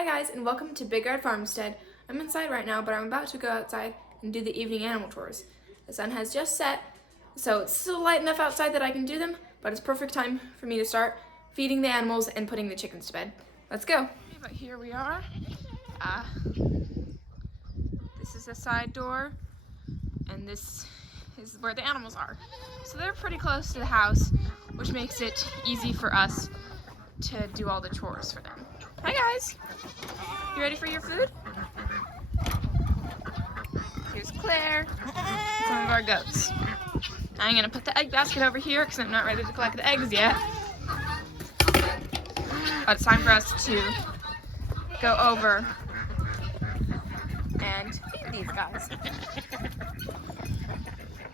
Hi guys, and welcome to Big Red Farmstead. I'm inside right now, but I'm about to go outside and do the evening animal chores. The sun has just set, so it's still light enough outside that I can do them, but it's perfect time for me to start feeding the animals and putting the chickens to bed. Let's go. But here we are. This is a side door, and this is where the animals are. So they're pretty close to the house, which makes it easy for us to do all the chores for them. Hi guys! You ready for your food? Here's Claire, some of our goats. I'm gonna put the egg basket over here because I'm not ready to collect the eggs yet. But it's time for us to go over and feed these guys.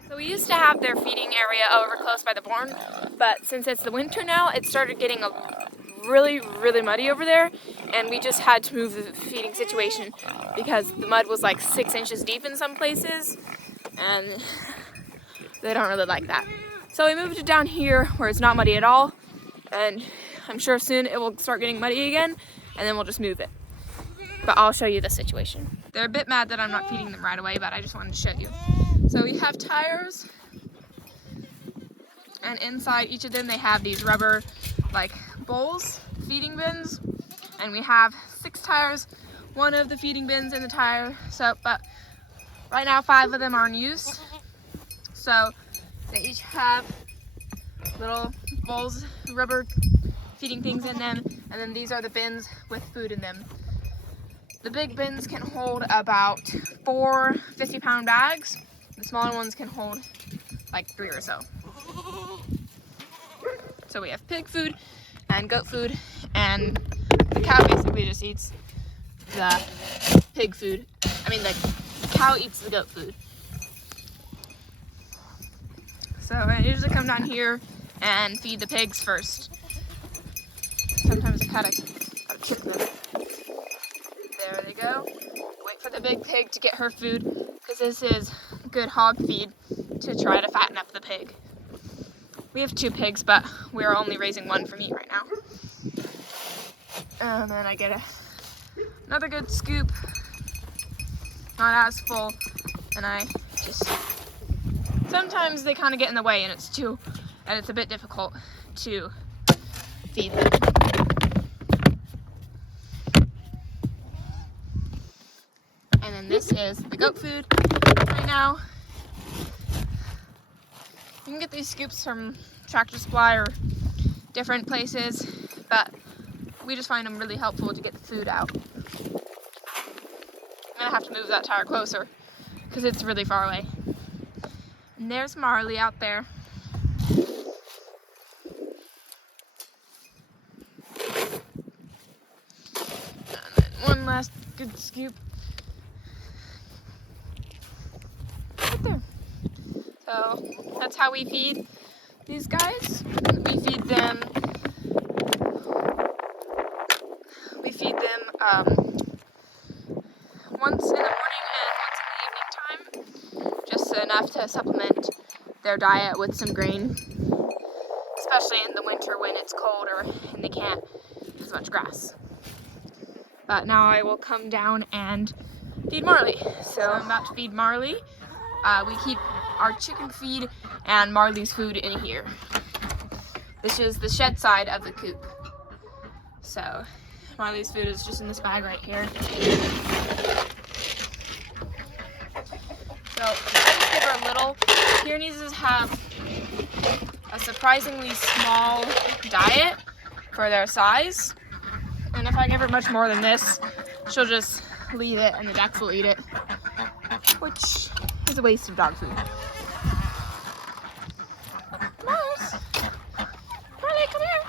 So we used to have their feeding area over close by the barn, but since it's the winter now, it started getting really muddy over there, and we just had to move the feeding situation because the mud was like 6 inches deep in some places, and they don't really like that. So we moved it down here where it's not muddy at all, and I'm sure soon it will start getting muddy again, and then we'll just move it. But I'll show you the situation. They're a bit mad that I'm not feeding them right away, but I just wanted to show you. So we have tires, and inside each of them they have these rubber bowls, feeding bins, and we have 6 tires, one of the feeding bins in the tire. But right now 5 of them are in use. So they each have little bowls, rubber feeding things in them, and then these are the bins with food in them. The big bins can hold about 4 50-pound bags. The smaller ones can hold like 3 or so. So we have pig food and goat food, and the cow basically just eats the pig food. The cow eats the goat food. So I usually come down here and feed the pigs first. Sometimes I gotta chip them. There they go. Wait for the big pig to get her food, because this is good hog feed to try to fatten up the pig. We have 2 pigs, but we're only raising 1 for meat right now. And then I get another good scoop, not as full, and I just, sometimes they kind of get in the way, and it's a bit difficult to feed them. And then this is the goat food right now. You can get these scoops from Tractor Supply or different places, but we just find them really helpful to get the food out. I'm gonna have to move that tire closer because it's really far away. And there's Marley out there. And then one last good scoop. Right there. So that's how we feed these guys. We feed them once in the morning and once in the evening time, just enough to supplement their diet with some grain, especially in the winter when it's colder and they can't eat as much grass. But now I will come down and feed Marley. So I'm about to feed Marley. We keep our chicken feed and Marley's food in here. This is the shed side of the coop. So Marley's food is just in this bag right here. So I just give her a little. Pyrenees have a surprisingly small diet for their size. And if I give her much more than this, she'll just leave it and the ducks will eat it, which is a waste of dog food. Mars! Marley, come here!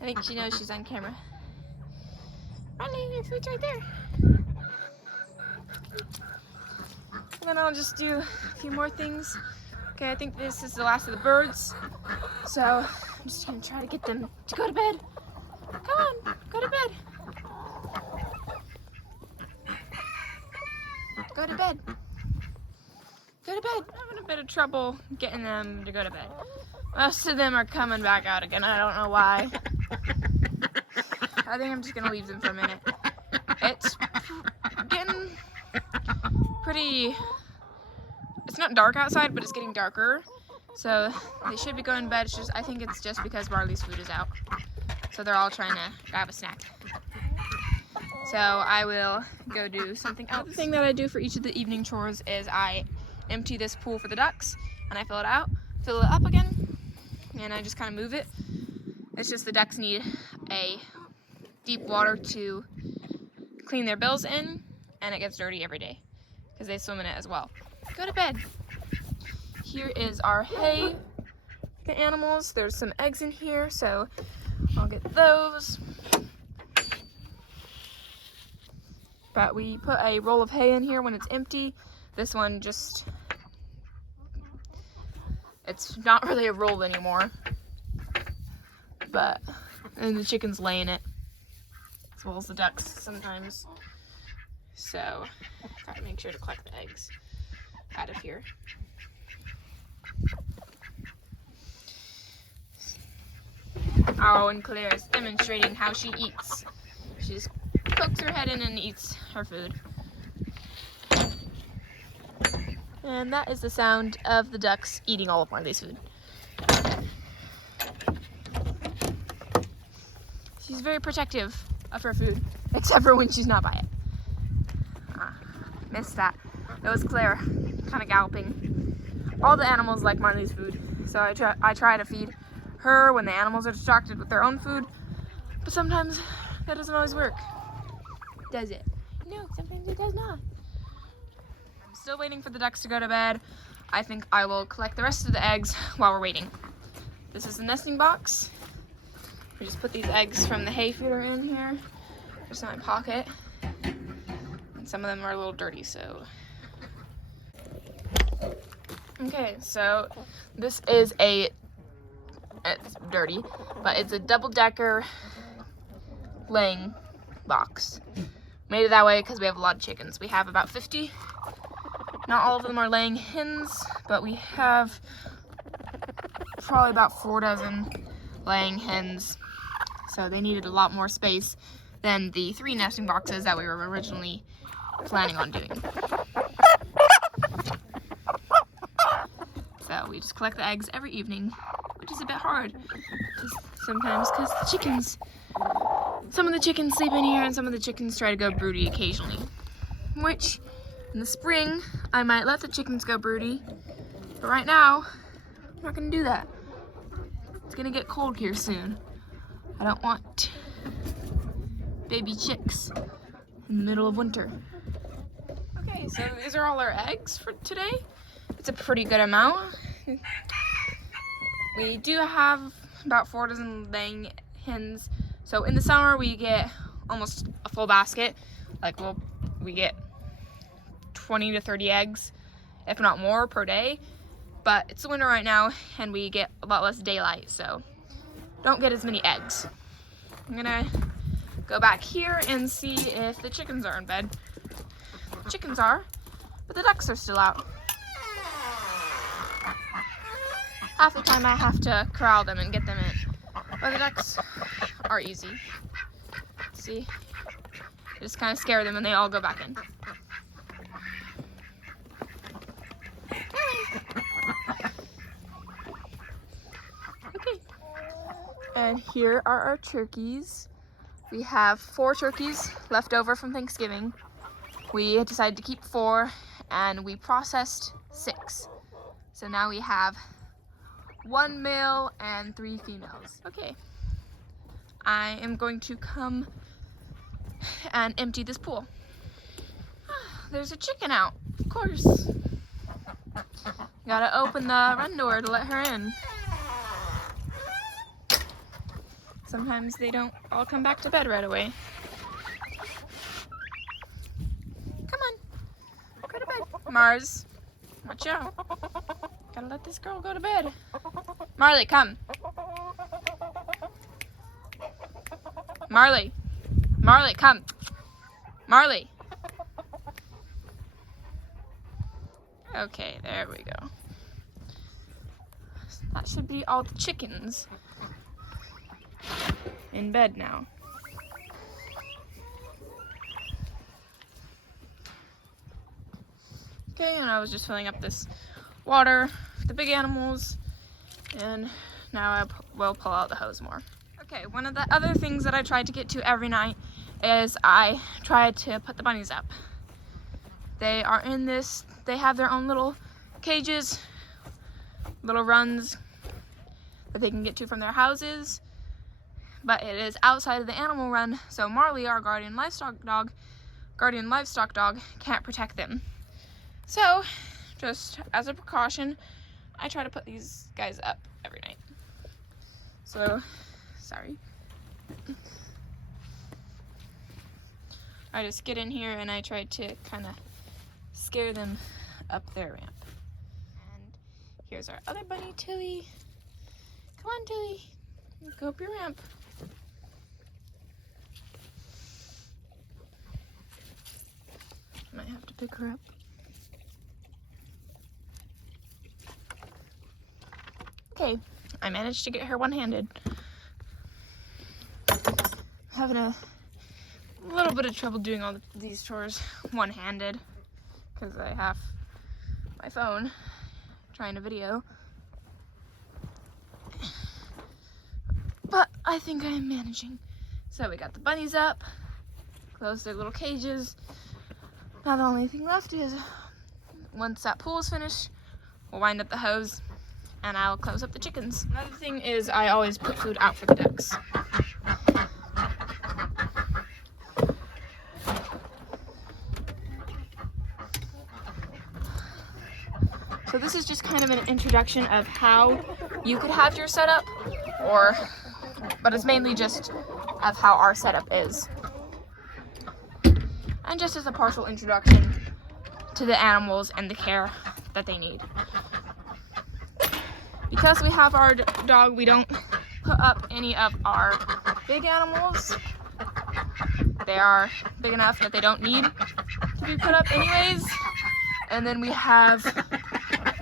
I think she knows she's on camera. Marley, your food's right there. And then I'll just do a few more things. Okay, I think this is the last of the birds. So I'm just gonna try to get them to go to bed. Come on, go to bed. Go to bed. Go to bed. I'm having a bit of trouble getting them to go to bed. Most of them are coming back out again. I don't know why. I think I'm just gonna leave them for a minute. It's getting pretty, it's not dark outside, but it's getting darker. So they should be going to bed. It's just, I think it's just because Marley's food is out. So they're all trying to grab a snack. So I will go do something else. The thing that I do for each of the evening chores is I empty this pool for the ducks and I fill it up again, and I just kind of move it. It's just the ducks need a deep water to clean their bills in, and it gets dirty every day because they swim in it as well. Go to bed. Here is our hay for the animals. There's some eggs in here, so I'll get those. But we put a roll of hay in here when it's empty. This one just, it's not really a roll anymore. And the chickens lay in it, as well as the ducks sometimes. So, gotta make sure to collect the eggs out of here. Oh, and Claire is demonstrating how she eats. She just pokes her head in and eats her food. And that is the sound of the ducks eating all of Marley's food. She's very protective of her food, except for when she's not by it. Missed that. That was Claire, kind of galloping. All the animals like Marley's food, so I try to feed her when the animals are distracted with their own food, but sometimes that doesn't always work. Does it? No, sometimes it does not. I'm still waiting for the ducks to go to bed. I think I will collect the rest of the eggs while we're waiting. This is the nesting box. We just put these eggs from the hay feeder in here. Just in my pocket. And some of them are a little dirty, so. Okay, so this is it's dirty, but it's a double-decker laying box. Made it that way because we have a lot of chickens. We have about 50. Not all of them are laying hens, but we have probably about 4 dozen laying hens. So they needed a lot more space than the 3 nesting boxes that we were originally planning on doing. So we just collect the eggs every evening, which is a bit hard sometimes because some of the chickens sleep in here and some of the chickens try to go broody occasionally. Which, in the spring, I might let the chickens go broody, but right now, I'm not gonna do that. It's gonna get cold here soon. I don't want baby chicks in the middle of winter. Okay, so these are all our eggs for today. It's a pretty good amount. We do have about 4 dozen laying hens. So in the summer we get almost a full basket. Like we get 20 to 30 eggs, if not more, per day. But it's the winter right now and we get a lot less daylight, so don't get as many eggs. I'm gonna go back here and see if the chickens are in bed. The chickens are, but the ducks are still out. Half the time I have to corral them and get them in, but the ducks are easy. See? I just kind of scare them and they all go back in. Okay. And here are our turkeys. We have 4 turkeys left over from Thanksgiving. We decided to keep 4 and we processed 6. So now we have 1 male and 3 females. Okay. I am going to come and empty this pool. There's a chicken out, of course. Gotta open the run door to let her in. Sometimes they don't all come back to bed right away. Come on, go to bed. Mars, watch out. Gotta let this girl go to bed. Marley, come. Marley, come. Marley. Okay, there we go. That should be all the chickens. in bed now. Okay, and I was just filling up this water for the big animals, and now I will pull out the hose more. Okay, one of the other things that I tried to get to every night is I tried to put the bunnies up. They are in this, they have their own little cages, little runs that they can get to from their houses, but it is outside of the animal run, so Marley, our guardian livestock dog, can't protect them. So, just as a precaution, I try to put these guys up every night. So, sorry. I just get in here and I try to kind of scare them up their ramp. And here's our other bunny, Tilly. Come on, Tilly. Go up your ramp. Might have to pick her up. Okay, I managed to get her one-handed. Having a little bit of trouble doing all these chores one-handed because I have my phone trying to video. But I think I am managing. So we got the bunnies up, closed their little cages. Now the only thing left is once that pool is finished, we'll wind up the hose and I'll close up the chickens. Another thing is I always put food out for the ducks. So this is just kind of an introduction of how you could have your setup, but it's mainly just of how our setup is. And just as a partial introduction to the animals and the care that they need. Because we have our dog, we don't put up any of our big animals. They are big enough that they don't need to be put up anyways. And then we have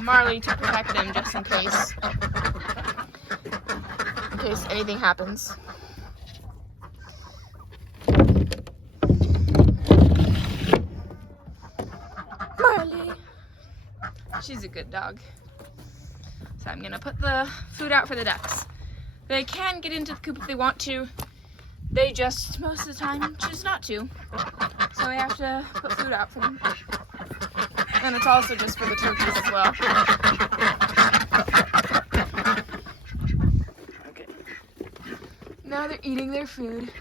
Marley to protect them just in case anything happens. Marley. She's a good dog. So I'm gonna put the food out for the ducks. They can get into the coop if they want to. They just, most of the time, choose not to. So we have to put food out for them. And it's also just for the turkeys as well. Okay. Now they're eating their food.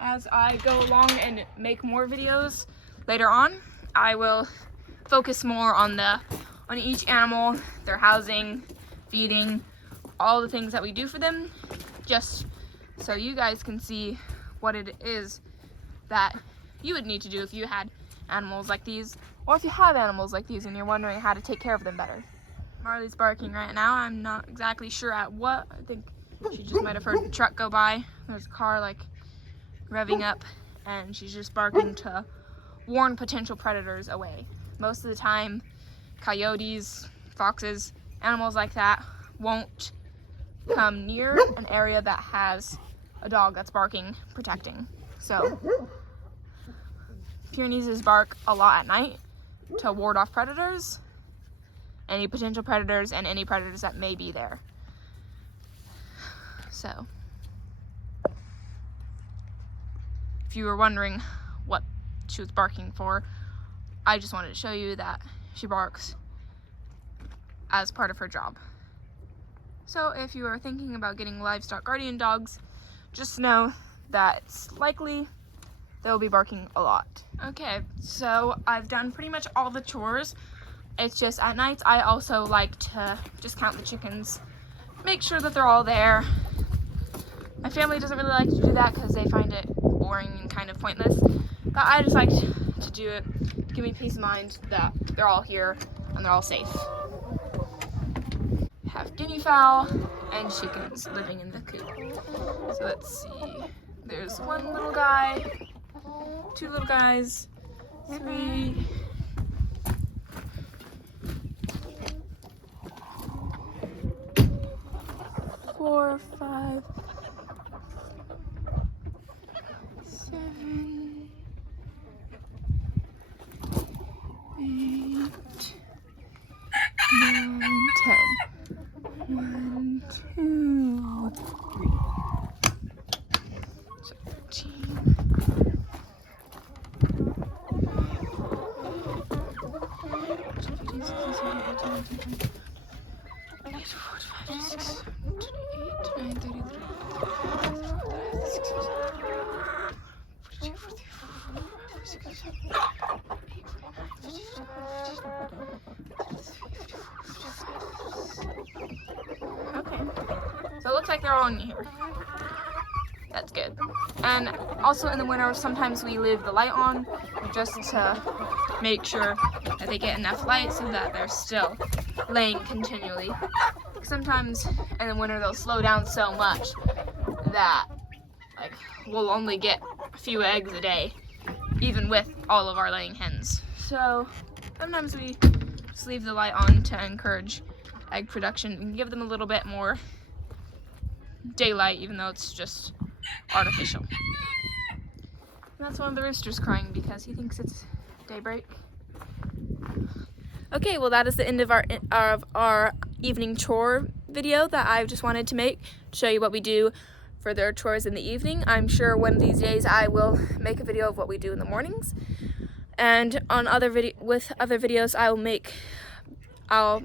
As I go along and make more videos later on, I will focus more on each animal, their housing, feeding, all the things that we do for them, just so you guys can see what it is that you would need to do if you had animals like these, or if you have animals like these and you're wondering how to take care of them better. Marley's barking right now. I'm not exactly sure at what. I think she just might have heard the truck go by. There's a car like revving up, and she's just barking to warn potential predators away. Most of the time, coyotes, foxes, animals like that won't come near an area that has a dog that's barking, protecting. So Pyrenees bark a lot at night to ward off predators, any potential predators, and any predators that may be there. So if you were wondering what she was barking for, I just wanted to show you that she barks as part of her job. So if you are thinking about getting livestock guardian dogs, just know that it's likely they'll be barking a lot. Okay, so I've done pretty much all the chores. It's just at nights I also like to just count the chickens, make sure that they're all there. My family doesn't really like to do that because they find it boring and kind of pointless, but I just like to do it to give me peace of mind that they're all here and they're all safe. Have guinea fowl and chickens living in the coop. So let's see, there's one little guy, two little guys, 3, 4, 5, 7, 8, 9, 10. 1, 2, 3, 17. Okay, so it looks like they're all in here. That's good. And also in the winter, sometimes we leave the light on just to make sure that they get enough light so that they're still laying continually. Sometimes in the winter they'll slow down so much that like we'll only get a few eggs a day, even with all of our laying hens. So sometimes we just leave the light on to encourage egg production and give them a little bit more daylight, even though it's just artificial. And that's one of the roosters crying because he thinks it's daybreak. Okay, well that is the end of our evening chore video that I just wanted to make to show you what we do for their chores in the evening. I'm sure one of these days I will make a video of what we do in the mornings, and on other videos I'll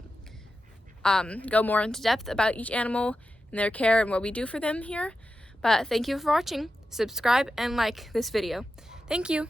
go more into depth about each animal and their care and what we do for them here. But thank you for watching. Subscribe and like this video. Thank you.